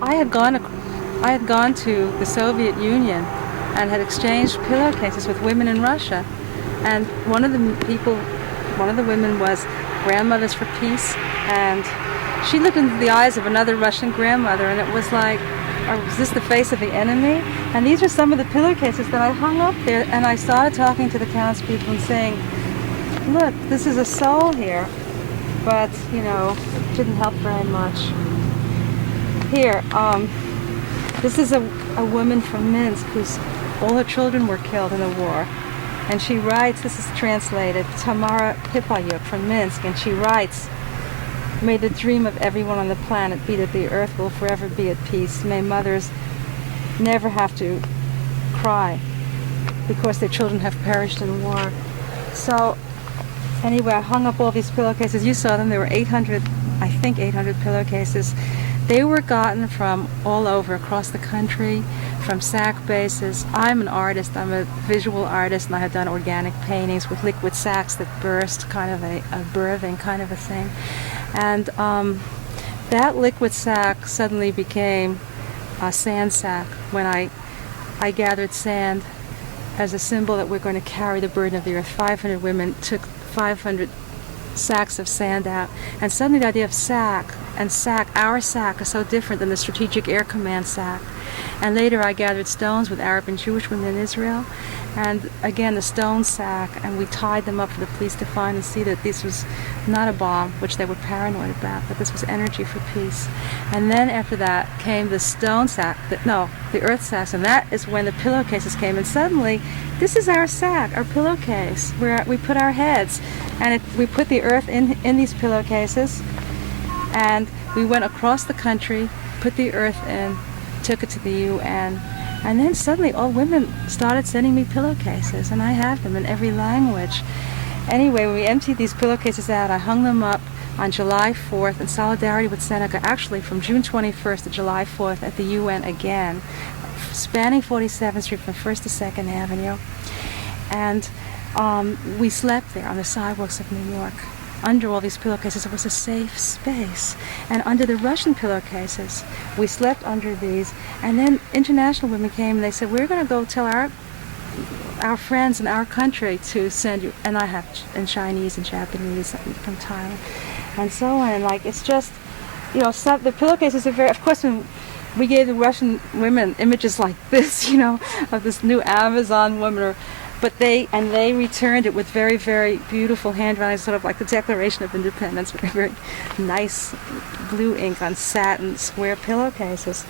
I had gone, I had gone to the Soviet Union and had exchanged pillowcases with women in Russia. And one of the women was Grandmothers for Peace, and she looked into the eyes of another Russian grandmother, and it was like, is this the face of the enemy? And these are some of the pillowcases that I hung up there, and I started talking to the townspeople and saying, look, this is a soul here, but, you know, it didn't help very much. Here, this is a woman from Minsk whose all her children were killed in the war. And she writes, this is translated, Tamara Pipayuk from Minsk, and she writes, may the dream of everyone on the planet be that the earth will forever be at peace. May mothers never have to cry because their children have perished in war. So anyway, I hung up all these pillowcases. You saw them. There were 800, I think 800 pillowcases. They were gotten from all over across the country, from sack bases. I'm an artist. I'm a visual artist, and I have done organic paintings with liquid sacks that burst, kind of a birthing kind of a thing. And that liquid sack suddenly became a sand sack when I gathered sand as a symbol that we're going to carry the burden of the earth. 500 women took 500 sacks of sand out, and suddenly the idea of sack and sack, our sack, is so different than the Strategic Air Command sack. And later I gathered stones with Arab and Jewish women in Israel, and again the stone sack, and we tied them up for the police to find and see that this was not a bomb, which they were paranoid about, but this was energy for peace. And then after that came the stone sack, the earth sacks, and that is when the pillowcases came, and suddenly this is our sack, our pillowcase, where we put our heads, and we put the earth in these pillowcases, and we went across the country, put the earth in, took it to the UN, and then suddenly all women started sending me pillowcases, and I have them in every language. Anyway, when we emptied these pillowcases out, I hung them up on July 4th in solidarity with Seneca, actually from June 21st to July 4th at the UN again, spanning 47th Street from 1st to 2nd Avenue. And we slept there on the sidewalks of New York. Under all these pillowcases, it was a safe space. And under the Russian pillowcases, we slept under these. And then international women came and they said, we're going to go tell our friends in our country to send you, and I have in Chinese and Japanese from Thailand, and so on. And like, it's just, you know, the pillowcases are very, of course, when we gave the Russian women images like this, you know, of this new Amazon woman, but they returned it with very, very beautiful handwriting, sort of like the Declaration of Independence, very, very nice blue ink on satin square pillowcases.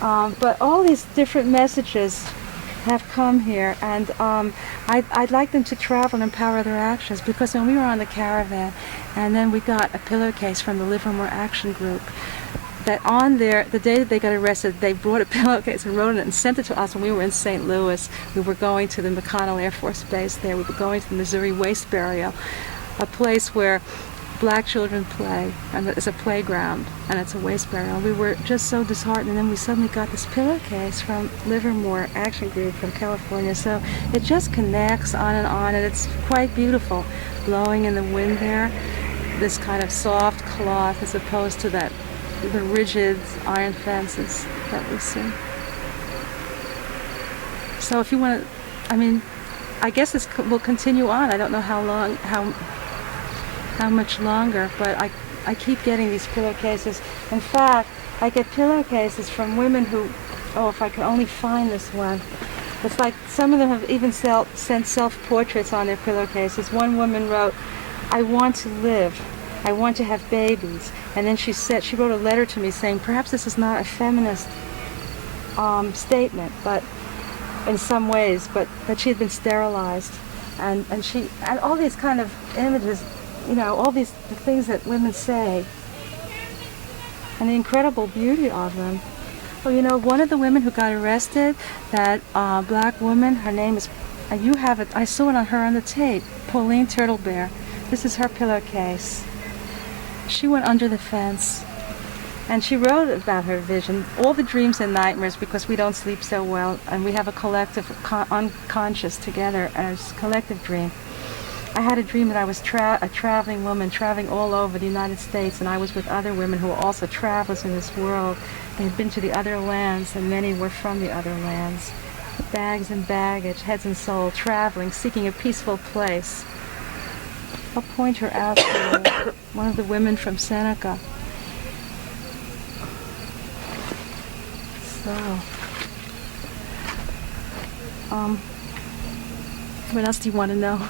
But all these different messages have come here, and I'd like them to travel and empower other actions, because when we were on the caravan, and then we got a pillowcase from the Livermore Action Group, that on there, the day that they got arrested, they brought a pillowcase and wrote it and sent it to us when we were in St. Louis. We were going to the McConnell Air Force Base there. We were going to the Missouri Waste Burial, a place where black children play, and it's a playground, and it's a waste burial. We were just so disheartened, and then we suddenly got this pillowcase from Livermore Action Group from California. So it just connects on, and it's quite beautiful, blowing in the wind there, this kind of soft cloth as opposed to the rigid iron fences that we see. So if you want to, I mean, I guess this will continue on. I don't know how long, how much longer, but I keep getting these pillowcases. In fact, I get pillowcases from women who, oh, if I could only find this one. It's like some of them have even sent self-portraits on their pillowcases. One woman wrote, I want to live. I want to have babies. And then she wrote a letter to me saying, perhaps this is not a feminist statement, but in some ways, but that she had been sterilized. And all these kind of images, you know, all the things that women say, and the incredible beauty of them. Well, you know, one of the women who got arrested, that black woman, her name is, you have it, I saw it on her on the tape, Pauline Turtlebear. This is her pillowcase. She went under the fence, and she wrote about her vision, all the dreams and nightmares, because we don't sleep so well, and we have a collective unconscious together as collective dream. I had a dream that I was a traveling woman, traveling all over the United States, and I was with other women who were also travelers in this world. They had been to the other lands, and many were from the other lands. Bags and baggage, heads and soul, traveling, seeking a peaceful place. I'll point her out to you, one of the women from Seneca. So, what else do you want to know?